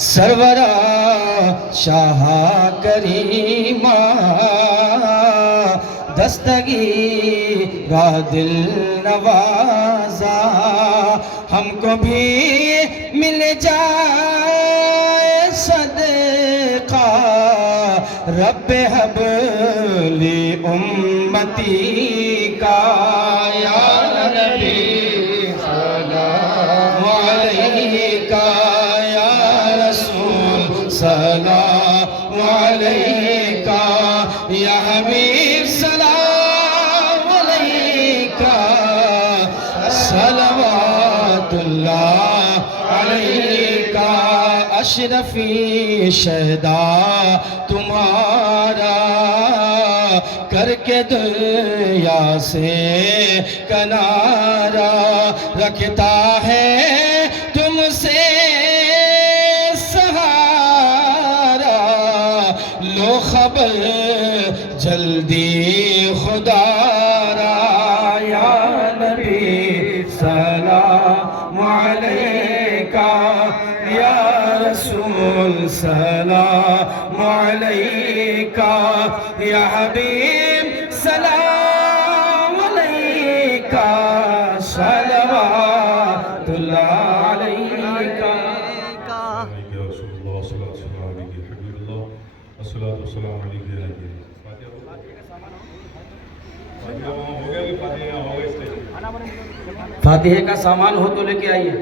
سرورا شاہ کریمہ دستگیرہ دل نوازا ہم کو بھی مل جائے صدقہ رب حب لی امتی کا یا نبی سلام علیکہ یا رسول سلام علیکہ یا حبیب سلام علیکہ صلوات اللہ علیکہ اشرفی شہداء تمہارا کر کے دنیا سے کنارہ رکھتا ہے تم سے سہارا لو خبر جلدی خدا را یا نبی سلام علیکہ یا رسول سلام علیکہ یا حبیب سلام علیکہ صلوات اللہ علیکہ یا رسول اللہ صلی اللہ علیہ وسلم حبیب اللہ الصلاۃ والسلام علیکہ یا نبی فاتحہ کا سامان ہو تو لے کے آئیے.